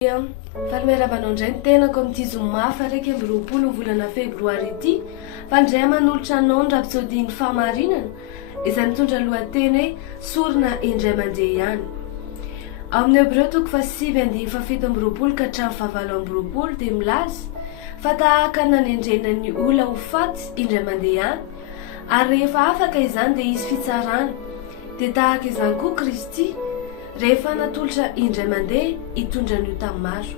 Falmerabanao indray ny tenako amin'ity zoma raiky amby roapolo volana febroary ity fa indray manolotra anao ny rapsodiny fahamarinana izay mitondra lohateny hoe Sorona Indray Mandeha Ihany. Amin'ny Hebreo 7:7 ka hatramin'ny 9:20 dia milaza fa tahaka nanendrena ny olona ho faty Indray Mandeha Ihany, ary rehefa afaka izany dia hisy fitsarana, dia tahaka izany koa Kristy rehefa natolotra Indray Mandeha hitondra ny ota-maro.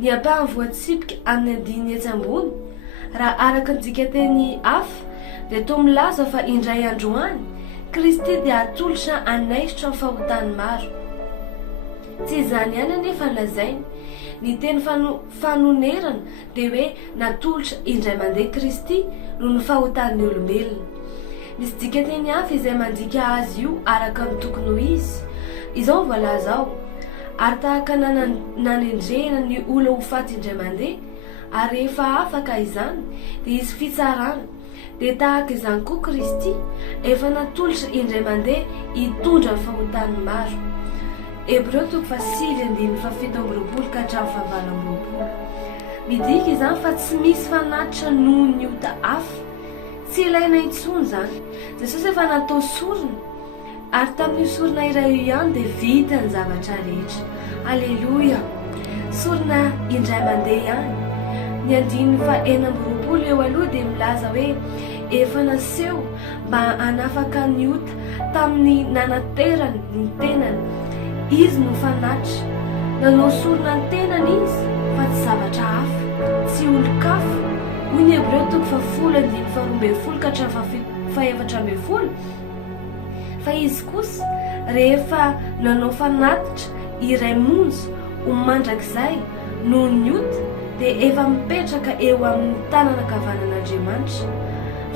Ny ampahany voatsipika amin'ny andiny etsy ambony, raha araka ny dikateny hafa dia toa milaza fa indray androany Kristy dia atolotra anaisitra ny fahotany maro. Tsy izany ihany anefa lazainy, ny teny fanonerana dia hoe natolotra Indray Mandeha Kristy noho ny fahotan'ny olombelona. Misy dikateny hafa izay mandika azy io araka ny tokony ho izy. Izao voalaza ao, ary tahaka nanendrena ny olona ho faty Indray Mandeha, ary rehefa afaka izany dia hisy fitsarana, dia tahaka izany koa Kristy efa natolotra Indray Mandeha hitondra ny fahotany maro. Hebreo 7:7 ka hatramin'ny 9:20. Midika izany fa tsy misy fanatitra noho ny ota hafa, tsy ilaina intsony zany. Jesosy efa natao sorona, ary tamin'io sorona iray io ihany dia vita ny zavatra rehetra. Aleluia! Sorona Indray Mandeha Ihany. Ny andiny 4:20 eo aloha dia milaza hoe efa naseho mba hanafaka ny ota tamin'ny nanaterany ny tenany. Izy no fanatitra, nanao sorona ny tenany izy, fa tsy zavatra hafa, tsy olo-kafa. Hoy ny Hebreo 10:12 ka hatramin'ny 14. Fa izy kosa rehefa nanao fanatitra iray monja ho mandrakizay noho ny ota dia efa mipetraka eo amin'ny tanana ankavanan'Andriamanitra.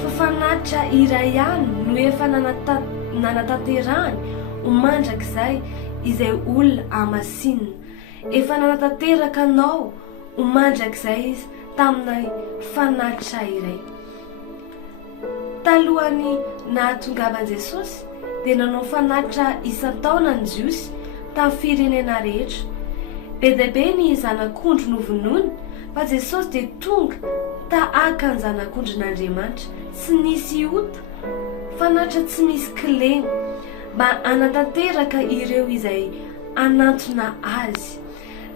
Fa fanatitra iray ihany no efa nanatanterahany ho mandrakizay izay olona amasinina. Efa nanatanteraka anao ho mandrakizay izy tamin'ny fanatitra iray. Talohany nahatongavan Jesosy dia nanao fanatitra isan-taona ny Jiosy tamin'ny firenena rehetra. Be dia be ny zanak'ondry novonoiny, fa Jesosy dia tonga tahaka ny zanak'ondrin'Andriamanitra, tsy nisy ota, fanatitra tsy misy kileny, mba anatanteraka ireo izay anantona azy.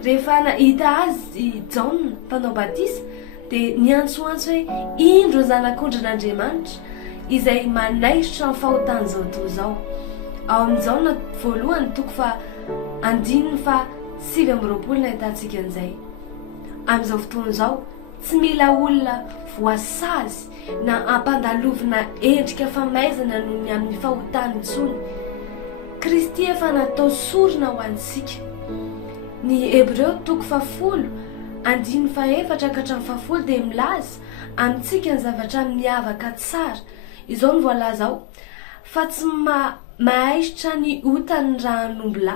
Rehefa nahita azy Jaona mpanao batisa dia niantsoantso hoe indro ny zanak'ondrin'Andriamanitra izay manaisitra ny fahotany zao toa zao. Ao amin'ny Jaona 1:7 nahitantsika an'izay. Amin'izao fotoana izao tsy mila olona voasazy na ampandalovina endrika famaizana noho ny amin'ny fahotany intsony. Kristy efa natao sorona ho antsika. Ny Hebreo 10:4 ka hatramin'ny 10 dia milaza amintsika ny zavatra miavaka tsara. Izao ny voalaza ao, fa tsy mahaisitra ny ota ny rahan'omby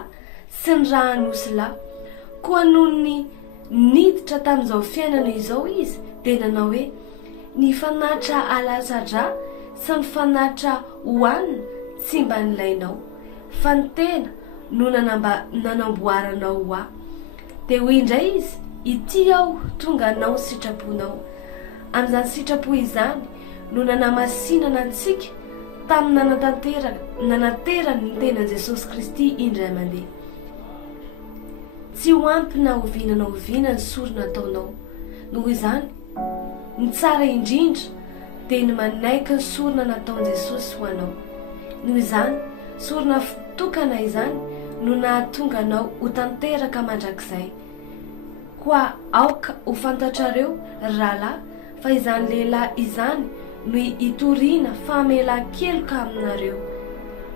sy ny rahan'osy lahy. Koa noho ny niditra tamin'izao fiainana izao izy dia nanao hoe ny fanatitra alatsa-drà sy ny fanatitra hohanina tsy mba nilainao, fa ny tena no nanamboaranao ho ahy. Dia hoy indray izy, ity aho tonga anao sitraponao. Amin'izany sitrapo izany no nanamasinana antsika tamin'ny nanaterany ny tenan Jesosy Kristy Indray Mandeha. Tsy ho ampy na oviana ny sorona ataonao. Noho izany, ny tsara indrindra dia ny manaiky ny sorona nataon'i Jesosy ho anao. Noho izany, sorona fitokana izany no nahatonga anao ho tanteraka mandrakizay. Koa aoka ho fantatrareo rahalahy fa izany lehilahy izany no hitoriana famelan-keloka aminareo,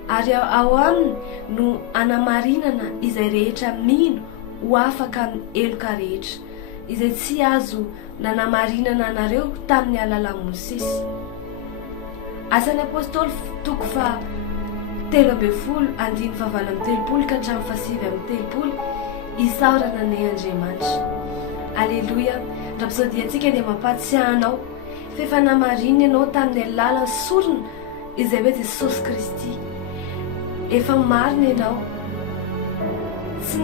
ary ao aminy no anamarinana izay rehetra mino ho afaka amin'ny eloka rehetra, izay tsy azo nanamarinana anareo tamin'ny alalan'i Mosesy. Asan'ny Apôstôly 3:30 ka hatramin'ny 7:30 isaorana ny Andriamanitra. Aleluia! Rapsodiantsika dia mampatsiahy anao fa efa namariny ianao tamin'ny alalan'ny sorona izay hoe Jesosy Kristy. Efa marina ianao, tsy